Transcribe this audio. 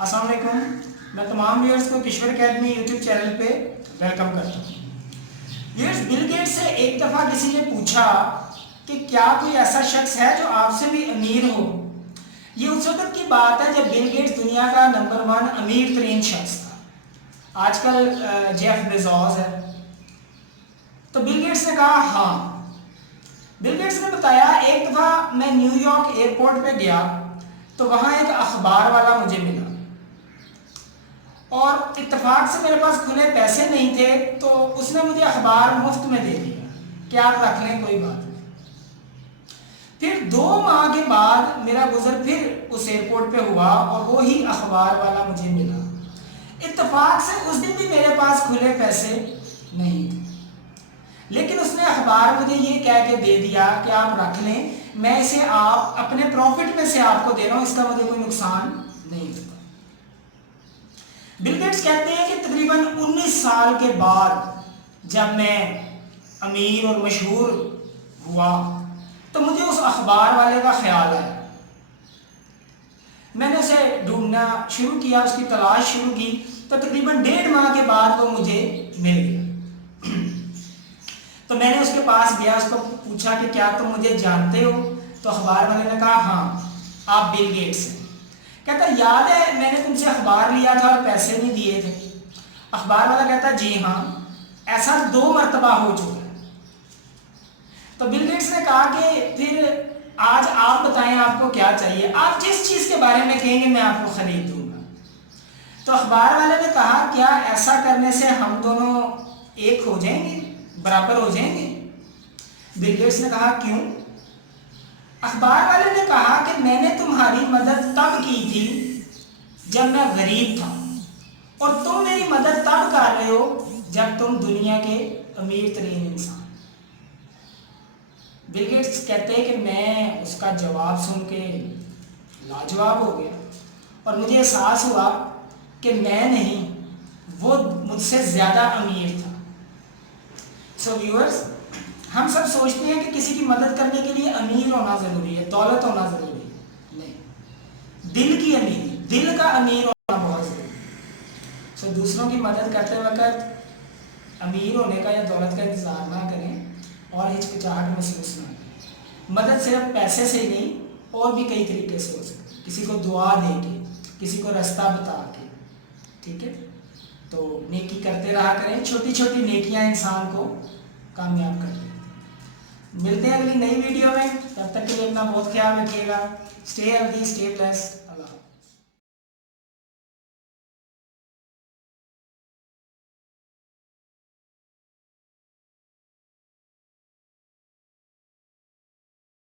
السلام علیکم. میں تمام ویئرس کو کشور اکیڈمی یوٹیوب چینل پہ ویلکم کرتا ہوں. ویئرس، بل گیٹس سے ایک دفعہ کسی نے پوچھا کہ کیا کوئی ایسا شخص ہے جو آپ سے بھی امیر ہو. یہ اس وقت کی بات ہے جب بل گیٹس دنیا کا نمبر 1 امیر ترین شخص تھا. آج کل جیف بیزوس ہے. تو بل گیٹس نے کہا ہاں. بل گیٹس نے بتایا ایک دفعہ میں نیو یارک ایئرپورٹ پہ گیا تو وہاں ایک اخبار والا مجھے ملا اور اتفاق سے میرے پاس کھلے پیسے نہیں تھے تو اس نے مجھے اخبار مفت میں دے دیا کہ آپ رکھ لیں، کوئی بات نہیں. پھر 2 ماہ کے بعد میرا گزر پھر اس ایئرپورٹ پہ ہوا اور وہی اخبار والا مجھے ملا. اتفاق سے اس دن بھی میرے پاس کھلے پیسے نہیں تھے، لیکن اس نے اخبار مجھے یہ کہہ کے دے دیا کہ آپ رکھ لیں، میں اسے آپ اپنے پروفٹ میں سے آپ کو دے رہا ہوں، اس کا مجھے کوئی نقصان نہیں ہوتا. بل گیٹس کہتے ہیں کہ تقریباً 19 سال کے بعد جب میں امیر اور مشہور ہوا تو مجھے اس اخبار والے کا خیال آیا. میں نے اسے ڈھونڈنا شروع کیا، اس کی تلاش شروع کی تو تقریباً 1.5 ماہ کے بعد وہ مجھے مل گیا. تو میں نے اس کے پاس گیا، اس کو پوچھا کہ کیا تم مجھے جانتے ہو؟ تو اخبار والے نے کہا ہاں، آپ بل گیٹس ہیں. کہتا یاد ہے میں نے تم سے اخبار لیا تھا اور پیسے نہیں دیے تھے؟ اخبار والا کہتا جی ہاں، ایسا 2 مرتبہ ہو چکا ہے. تو بل گیٹس نے کہا کہ پھر آج آپ بتائیں آپ کو کیا چاہیے، آپ جس چیز کے بارے میں کہیں گے میں آپ کو خرید دوں گا. تو اخبار والے نے کہا کیا ایسا کرنے سے ہم دونوں ایک ہو جائیں گے، برابر ہو جائیں گے؟ بل گیٹس نے کہا کیوں؟ اخبار والے نے کہا کہ میں نے تمہاری مدد تب کی تھی جب میں غریب تھا اور تم میری مدد تب کر رہے ہو جب تم دنیا کے امیر ترین انسان. بل گیٹس کہتے ہیں کہ میں اس کا جواب سن کے لاجواب ہو گیا اور مجھے احساس ہوا کہ میں نہیں، وہ مجھ سے زیادہ امیر تھا. سو ویورز، ہم سب سوچتے ہیں کہ کسی کی مدد کرنے کے لیے امیر ہونا ضروری ہے، دولت ہونا ضروری ہے. نہیں، دل کی امیری، دل کا امیر ہونا بہت ضروری ہے. سو دوسروں کی مدد کرتے وقت امیر ہونے کا یا دولت کا انتظار نہ کریں اور ہچکچاہٹ محسوس نہ کریں. مدد صرف پیسے سے ہی نہیں، اور بھی کئی طریقے سے ہو سکتی ہے. کسی کو دعا دے کے، کسی کو رستہ بتا کے، ٹھیک ہے؟ تو نیکی کرتے رہا کریں. چھوٹی چھوٹی نیکیاں انسان کو کامیاب کر دیں. ملتے ہیں اگلی نئی ویڈیو میں، تب تک کے لیے اپنا بہت خیال رکھیے گا. Stay healthy, stay blessed. اللہ حافظ.